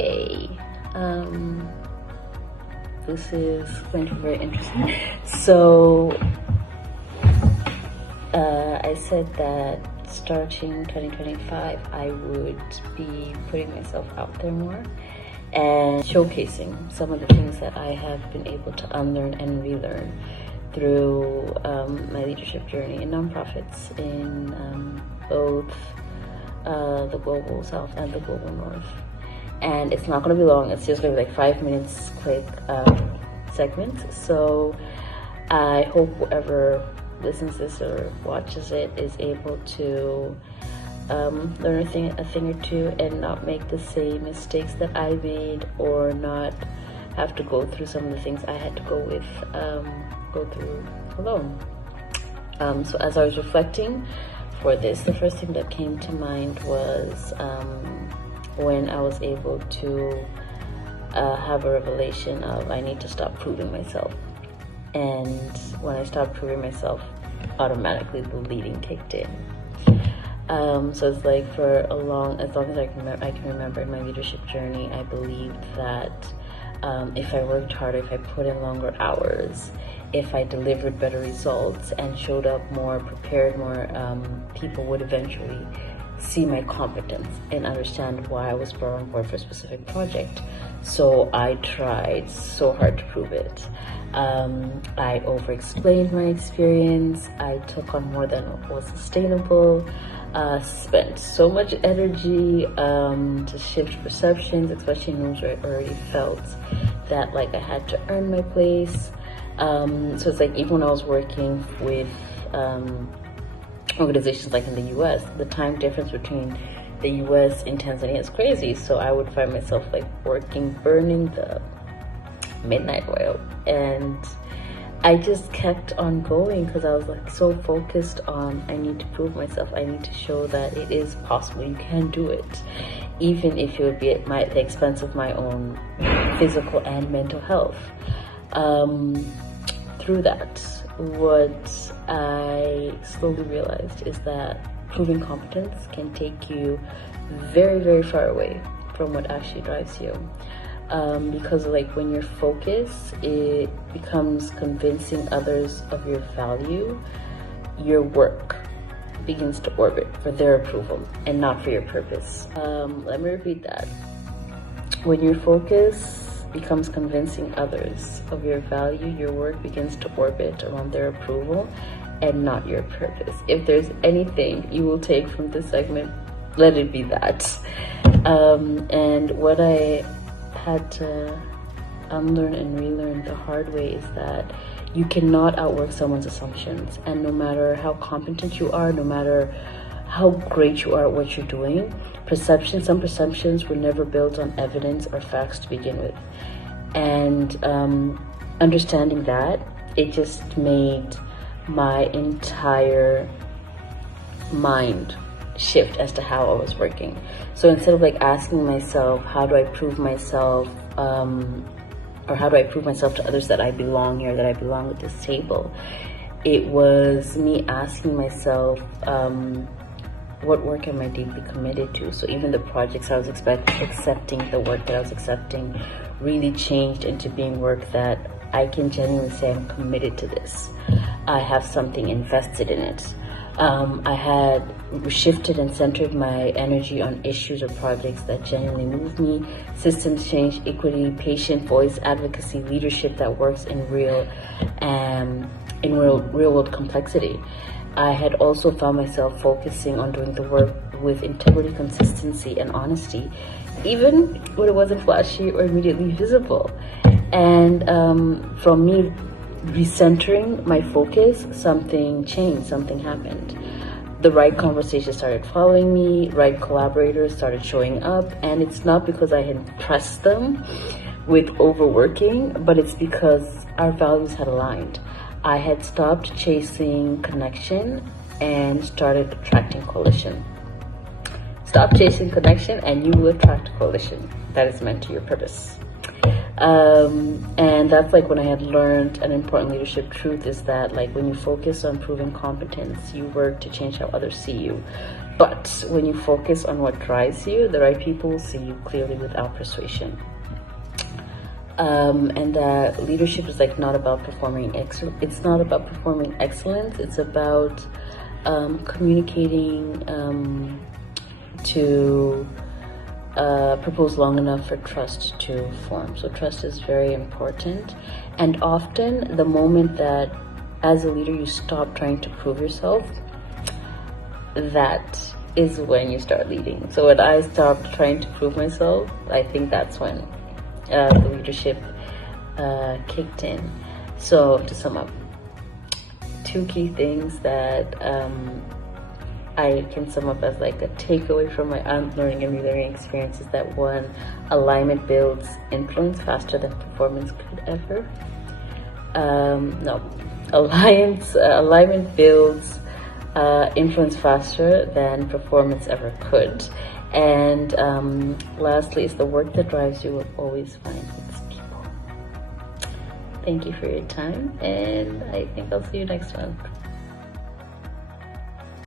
Okay, this is going to be very interesting. So, I said that starting 2025, I would be putting myself out there more and showcasing some of the things that I have been able to unlearn and relearn through my leadership journey in nonprofits in both the global south and the global north. And it's not going to be long. It's just going to be like 5 minutes quick segment. So I hope whoever listens to this or watches it is able to learn a thing or two and not make the same mistakes that I made, or not have to go through some of the things I had to go through alone. So as I was reflecting for this, the first thing that came to mind was when I was able to have a revelation of I need to stop proving myself. And when I stopped proving myself, automatically the leading kicked in. So it's like for as long as I can remember in my leadership journey, I believed that if I worked harder, if I put in longer hours, if I delivered better results and showed up more prepared, people would eventually see my competence and understand why I was brought on board for a specific project. So I tried so hard to prove it. I over-explained my experience. I took on more than was sustainable. Spent so much energy to shift perceptions, especially in rooms where I already felt that like I had to earn my place. So it's like even when I was working with organizations like in the US, the time difference between the US and Tanzania is crazy. So I would find myself like burning the midnight oil, and I just kept on going because I was like so focused on I need to prove myself. I need to show that it is possible. You can do it, even if it would be at the expense of my own physical and mental health. Through that, what I slowly realized is that proving competence can take you very, very far away from what actually drives you. Because like when you're focused, it becomes convincing others of your value. Your work begins to orbit for their approval and not for your purpose. Let me repeat that. When your focus becomes convincing others of your value, your work begins to orbit around their approval and not your purpose. If there's anything you will take from this segment, let it be that. And what I had to unlearn and relearn the hard way is that you cannot outwork someone's assumptions. And no matter how competent you are, no matter how great you are at what you're doing, some perceptions were never built on evidence or facts to begin with. And understanding that, it just made my entire mind shift as to how I was working. So instead of like asking myself, how do I prove myself, or how do I prove myself to others that I belong here, that I belong at this table, it was me asking myself, what work am I deeply committed to? So even the projects I was accepting, the work that I was accepting really changed into being work that I can genuinely say I'm committed to this. I have something invested in it. I had shifted and centered my energy on issues or projects that genuinely move me: systems change, equity, patient voice, advocacy, leadership that works in real world complexity. I had also found myself focusing on doing the work with integrity, consistency, and honesty, even when it wasn't flashy or immediately visible. And from me recentering my focus, something changed, something happened. The right conversations started following me, right collaborators started showing up, and it's not because I had pressed them with overworking, but it's because our values had aligned. I had stopped chasing connection and started attracting coalition. Stop chasing connection and you will attract coalition that is meant to your purpose. And that's like when I had learned an important leadership truth is that like when you focus on proving competence, you work to change how others see you. But when you focus on what drives you, the right people will see you clearly without persuasion. And that leadership is like not about performing it's not about performing excellence. It's about communicating to propose long enough for trust to form. So trust is very important, and often the moment that as a leader you stop trying to prove yourself, that is when you start leading. So when I stopped trying to prove myself, I think that's when the leadership kicked in. So to sum up, 2 key things that I can sum up as like a takeaway from my unlearning and relearning experience is that 1, alignment builds influence faster than performance could ever. Alignment builds influence faster than performance ever could. And lastly, is the work that drives you will always find its people. Thank you for your time, and I think I'll see you next month.